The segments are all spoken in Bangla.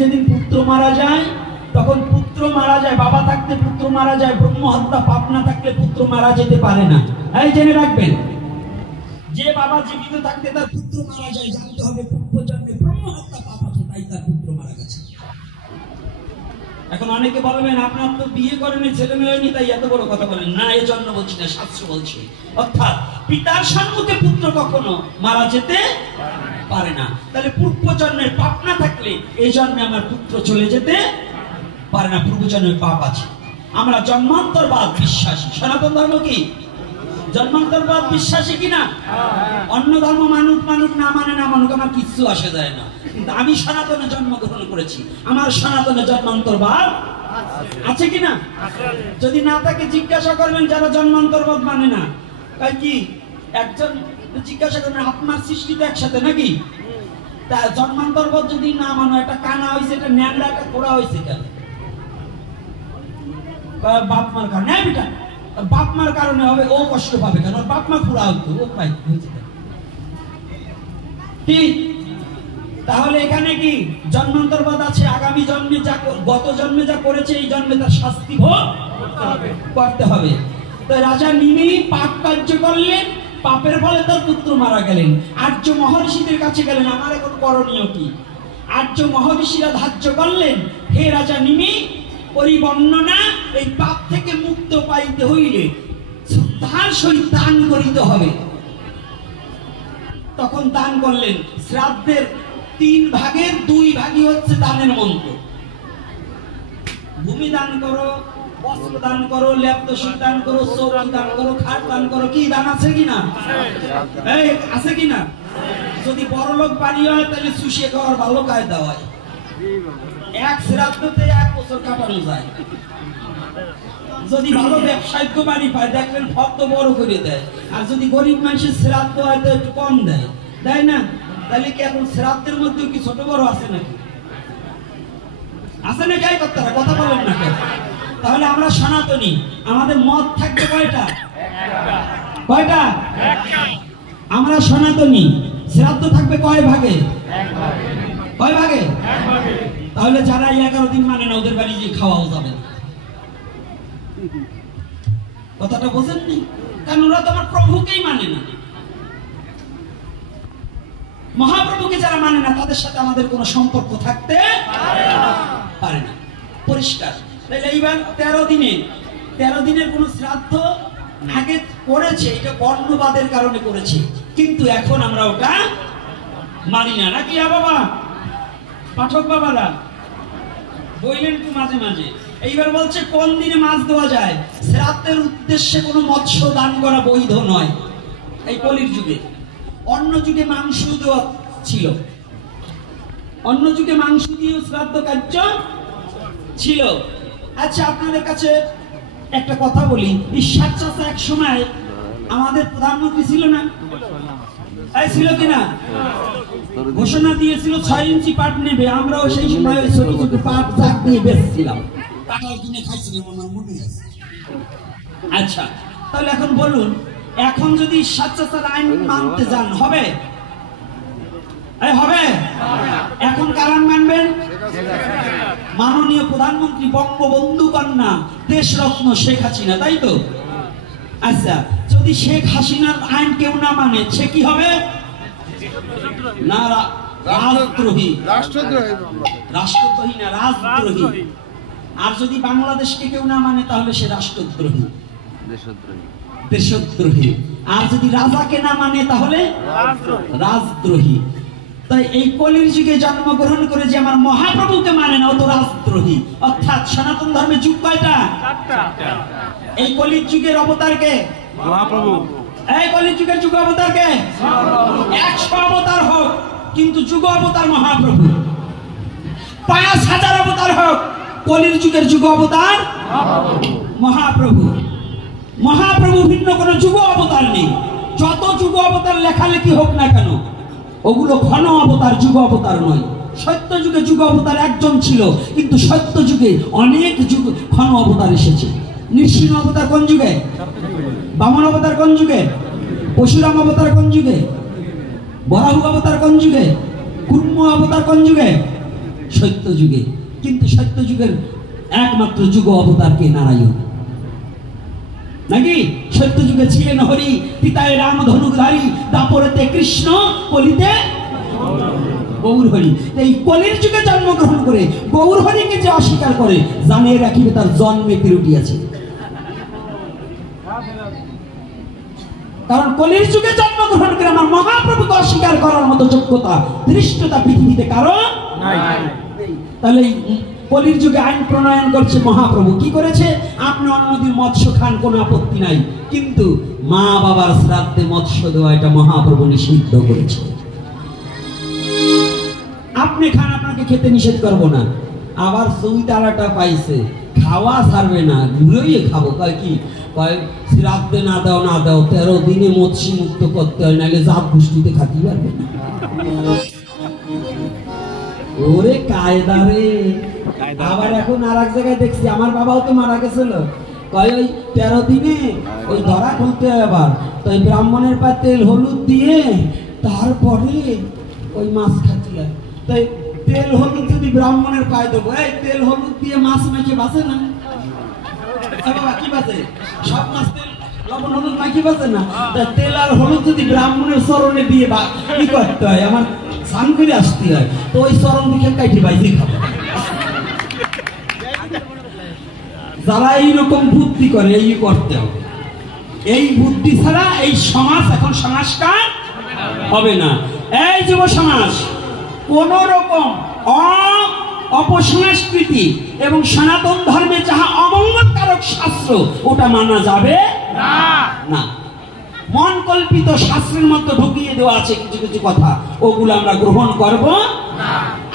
যেদিন পুত্র মারা যায় তখন পুত্র মারা যায়, বাবা থাকতে পুত্র মারা যায়, ব্রহ্ম হত্যা পাপ না থাকলে পুত্র মারা যেতে পারে না। এই জেনে রাখবেন, যে বাবা জীবিত থাকতে তার পুত্র মারা যায়, জানতে হবে পূর্বজন্মে ব্রহ্ম হত্যা পাপ আছে, তাই তার পুত্র মারা গেছে। এখন অনেকে বলবেন আপনার তো বিয়ে করেনি, ছেলে মেয়ে হয়নি, তাই এত বড় কথা বলেন। না, এই জন্য বলছি না, শাস্ত্র বলছে। অর্থাৎ পিতার সম্মুখে পুত্র কখনো মারা যেতে পারে না। তাহলে পূর্বজন্মের পাপ না থাকলে এই জন্মে আমার পুত্র চলে যেতে পারে না, পূর্বজন্মের পাপ আছে। আমরা জন্মান্তরবাদ বিশ্বাসী। সনাতন ধর্ম কি জন্মান্তরবাদ বিশ্বাসী কিনা? অন্য ধর্ম মানুক মানুক না মানে না মানুক আমার কিচ্ছু আসে যায় না, কিন্তু আমি সনাতনে জন্মগ্রহণ করেছি, আমার সনাতনে জন্মান্তরবাদ আছে কিনা? যদি না থাকে জিজ্ঞাসা করবেন যারা জন্মান্তরবাদ মানে না, তাই কি একজন জিজ্ঞাসা করবেন আত্মার সৃষ্টি তো একসাথে নাকি? তা জন্মান্তরবাদ যদি না মানো, একটা কানা হয়েছে, একটা ন্যাংরা, একটা কোড়া হয়েছে কেন? বাপ মার কারণে। হ্যাঁ বেটা, বাপ মার কারণে হবে, ও কষ্ট পাবে কেন? বাপ মা পুরা হতো, ও পাই ঠিক। তাহলে এখানে কি জন্মান্তরবাদ আছে? আগামী জন্মে যা, গত জন্মে যা করেছে এই জন্মে তার শাস্তি ভোগ করতে হবে। তো রাজা নিমি পাপ কার্য করলেন, পাপের ফলে তার পুত্র মারা গেলেন। আর্য মহর্ষিদের কাছে গেলেন, আমার এখন করণীয় কি? আর্য মহর্ষিরা ধার্য করলেন, হে রাজা নিমি, পরিবর্ণনা এই পাপ থেকে মুক্ত পাইতে হইলে শ্রদ্ধার সহিত দান করিতে হবে। তখন দান করলেন। শ্রাদ্ধের 3 ভাগের 2 ভাগই হচ্ছে দানের মন্ত্র। ভূমি দান করো, বস্ত্র দান করো, লেপদোষক দান করো, চৌকি দান করো, খাট দান করো। কি দান আছে কিনা? এই আছে কিনা? যদি বড়লোক বাড়ি হয় তাহলে সুশিয়ে খাওয়ার ভালো কায়দা হয়। এক শ্রাদ্ধতে 1 বছর কাটানো যায়। যদি ভালো ব্যবসায়িক বাড়ি পায় দেখবেন ফর্দ বড় করে দেয়। আর যদি গরিব মানুষের শ্রাদ্ধ হয় তো একটু কম দেয়, দেয় না? তাহলে কি এখন শ্রাদ্ধের মধ্যেও কি ছোট বড় আছে নাকি? আছে না? যাই করতারা কথা বলেন না কেন? তাহলে আমরা সনাতনী, আমাদের মত থাকবে কয়টা? কয়টা? আমরা সনাতনী, শ্রাদ্ধ থাকবে কয় ভাগে? কয় ভাগে? তাহলে যারা 11 দিন মানে না ওদের বাড়ি গিয়ে খাওয়াও যাবে না। কথাটা বোঝেননি? কারণ ওরা তো আমার প্রভুকেই মানে না। মহাপ্রভুকে যারা মানে না তাদের সাথে আমাদের কোনো সম্পর্ক থাকতে পারে না। পরিষ্কার। তাহলে এইবার 13 দিনের কোন শ্রাদ্ধ আগে করেছে, এটা বর্ণবাদের কারণে করেছে, কিন্তু এখন আমরা ওটা মানি না, নাকি? বাবা পাঠক বাবারা বললেন তো মাঝে মাঝে। এইবার বলছে কোন দিনে মাছ দেওয়া যায়? শ্রাদ্ধের উদ্দেশ্যে কোনো মৎস্য দান করা বৈধ নয় এই কলির যুগে। অন্য যুগে মাংস দেওয়া ছিল, অন্য যুগে মাংস দিয়ে শ্রাদ্ধ কার্য ছিল। আচ্ছা, আপনাদের কাছে একটা কথা বলি, ঈশ্বর চাচা এক সময় আমাদের প্রধানমন্ত্রী ছিল না? তাই ছিল কিনা? ঘোষণা দিয়েছিল 6 ইঞ্চি পাট নেবে। আমরাও সেই সময় ছোট ছোট পাট চাক দিয়ে বেচছিলাম, কাঁঠাল কিনে খাইছিলাম, আমার মনে আছে। আচ্ছা, তাহলে এখন বলুন, এখন যদি ঈশ্বর চাচার আইন মানতে যান হবে? হবে? এখন কারণ মানবেন? মাননীয় প্রধানমন্ত্রী বঙ্গবন্ধু কন্যা দেশরত্ন শেখ হাসিনা, তাই তো? আচ্ছা, যদি শেখ হাসিনার আইন কেউ না মানে সে কি হবে? না, রাষ্ট্রদ্রোহী। রাষ্ট্রদ্রোহী না, রাষ্ট্রদ্রোহী। আর যদি বাংলাদেশকে কেউ না মানে তাহলে সে রাষ্ট্রদ্রোহী, দেশদ্রোহী। আর যদি রাজাকে না মানে তাহলে রাজদ্রোহী। তাই এই কলির যুগে জন্মগ্রহণ করে যে আমার মহাপ্রভুকে মানে না, ও তো রাজদ্রোহী। অর্থাৎ সনাতন ধর্মের যুগ কয়টা? এই কলির যুগের অবতার কে? মহাপ্রভু। এই কলির যুগের যুগ অবতার কে? 100 অবতার হোক, কিন্তু যুগ অবতার মহাপ্রভু। 5000 অবতার হোক, কলির যুগের যুগ অবতার মহাপ্রভু। মহাপ্রভু ভিন্ন কোন যুগ অবতার নেই। যত যুগ অবতার লেখালেখি হোক না কেন, ওগুলো ঘন অবতার, যুগ অবতার নয়। সত্য যুগে যুগ অবতার একজন ছিল, কিন্তু সত্য যুগে অনেক যুগ ঘন অবতার এসেছে। নৃসিংহ অবতার কোন যুগে? বামন অবতার কোন যুগে? পরশুরাম অবতার কোন যুগে? বরাহ অবতার কোন যুগে? কুর্ম অবতার কোন যুগে? সত্য যুগে। কিন্তু সত্য যুগের একমাত্র যুগ অবতার কে? নারায়ণ। নাকি সত্য যুগে ছিলেন হরি, পিতায় রাম ধনুকধারী, দাপরেতে কৃষ্ণ, কলিতে গৌর হরি। এই কলির যুগে জন্মগ্রহণ করে গৌর হরিকে যে অস্বীকার করে, জানিয়ে রাখিবে তার জন্মে ত্রুটি আছে। কারণ কলির যুগে জন্মগ্রহণ করে আমার মহাপ্রভুকে অস্বীকার করার মতো যোগ্যতা, ধৃষ্টতা পৃথিবীতে কারো নাই। তাহলে কলির যুগে আইন প্রণয়ন করছে মহাপ্রভু। কি করেছে? আপনি অন্যদিন মৎস্য খান, কোনো আপত্তি নাই, কিন্তু মা বাবার শ্রাদ্ধে মৎস্য দেওয়া এটা মহাপ্রভু নিষিদ্ধ করেছে। আপনি খান, আপনাকে খেতে নিষেধ করবো না। আবার চৌতারাটা পাইছে, খাওয়া ছাড়বে না, ঘুরেই খাবো। কয় কি? কয় শ্রাদ্ধে না দাও, না দাও, 13 দিনে মৎস্য মুক্ত করতে হয়, নাহলে জাত গোষ্ঠীতে খাতি পারবে না। ওরে কায়দা রে। আবার এখন আর এক জায়গায় দেখছি, আমার বাবাও তো মারা গেছিল, কয় ওই 13 দিনে ওই ধরা খুলতে হয়। আবার তো ওই ব্রাহ্মণের পা তেল হলুদ দিয়ে তারপরে ওই মাছ খাতি হয়। তাই তেল হলুদ যদি ব্রাহ্মণের পায়ে দেবো, এই তেল হলুদ দিয়ে মাছ মেখে বাঁচে না? বাবা কি বাঁচে? সব মাছ তেল লবণ হলুদ মাখি বাঁচে না? তেল আর হলুদ যদি ব্রাহ্মণের চরণে দিয়ে কি করতে হয়, আমার স্নান করে আসতে হয়, তো ওই চরণ দিকে কাইটে বাইরে খাবো। যারা এইরকম বুদ্ধি করে, এই করতে হবে। এই বুদ্ধি ছাড়া এই সমাজ এখন সংস্কার হবে না। এই যুব সমাজ কোন রকম অপসংস্কৃতি এবং সনাতন ধর্মে যাহা অমঙ্গলকারক শাস্ত্র, ওটা মানা যাবে না। মন কল্পিত শাস্ত্রের মধ্যে ঢুকিয়ে দেওয়া আছে কিছু কিছু কথা, ওগুলো আমরা গ্রহণ করব না।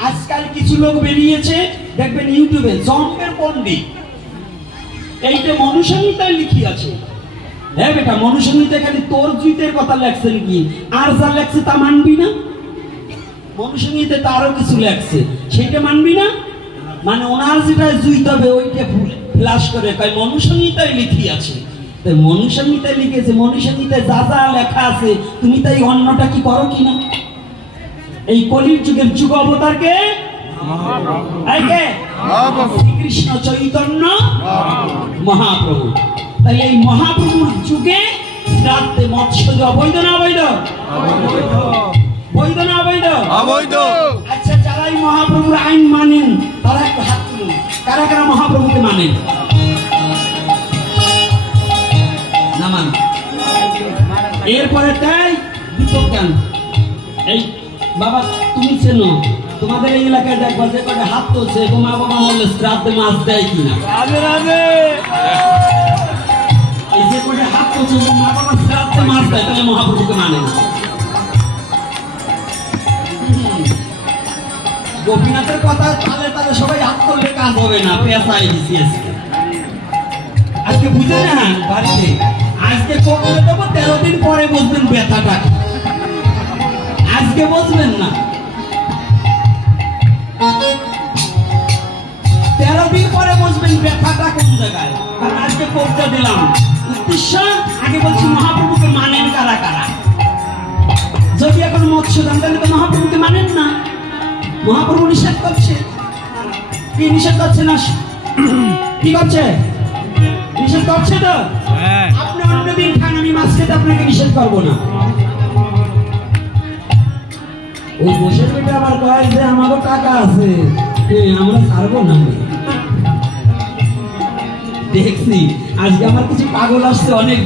আজকাল কিছু লোক বেরিয়েছে, দেখবেন ইউটিউবে, জম্পের পণ্ডিত, এইটা মনুসংহিতায় লিখি আছে। হ্যাঁ বেটা, মনুসংহিতা খালি তোর জুইতের কথা লেখছে নাকি? আর যা লেখছে তা মানবি না? মনুসংহিতে তারও কিছু লেখছে, সেটা মানবি না? মানে ওনার যেটা জুইতে হবে ওইটা ফ্লাশ করে কয় মনুসংহিতায় লিখি আছে। তাই মনুসংহিতায় লিখেছে, মনুসংহিতায় যা যা লেখা আছে তুমি তাই অন্যটা কি করো কিনা? এই কলির যুগের যুগ অবতারকে শ্রীকৃষ্ণ চৈতন্য মহাপ্রভু। তাই এই মহাপ্রভুর যুগে শ্রাদ্ধে মৎস্য দেওয়া বৈধ না অবৈধ? বৈধ না অবৈধ? অবৈধ। আচ্ছা, যারা এই মহাপ্রভুর আইন মানেন তারা একটু হাত তুলুন। কারা কারা মহাপ্রভুকে মানেন? না মান। এরপরে তাই দীপক গান। এই বাবা তুমি চেনো, তোমাদের এই এলাকায় দেখবা যে কটা হাত তুলছে, মা বাবা বললে শ্রাদ্ধে মাছ দেয় কিনা? এই যে কটা হাত তুলছে, মা বাবা শ্রাদ্ধে মাছ দেয়, তাহলে মহাপ্রভুকে মানে না। গোপীনাথের কথা তালে তালে সবাই হাত করলে কাজ হবে না, পেশায় দিছি আজকে বুঝে না বাড়িতে। আজকে করতে দেবো, 13 দিন পরে বুঝবেন ব্যথাটা, আজকে বুঝবেন না। 13 দিন পরে বুঝবেন ব্যথাটা কোন জায়গায়। কারণ আজকে করতে দিলাম উদ্দেশ্য, আগে বলছি মহাপ্রভুকে মানেন কারা কারা। যদি এখন মৎস্য দান, তাহলে তো মহাপ্রভুকে মানেন না। মহাপ্রভু নিষেধ করছে, কি নিষেধ করছে না? কি করছে? নিষেধ করছে তো। আপনি অন্যদিন খান, আমি মাছ খেতে আপনাকে নিষেধ করবো না। ওই বসে বেটা আবার কয় যে আমারও টাকা আছে, আমরা ছাড়বো না। দেখছি আজকে আমার কিছু পাগল আসছে অনেক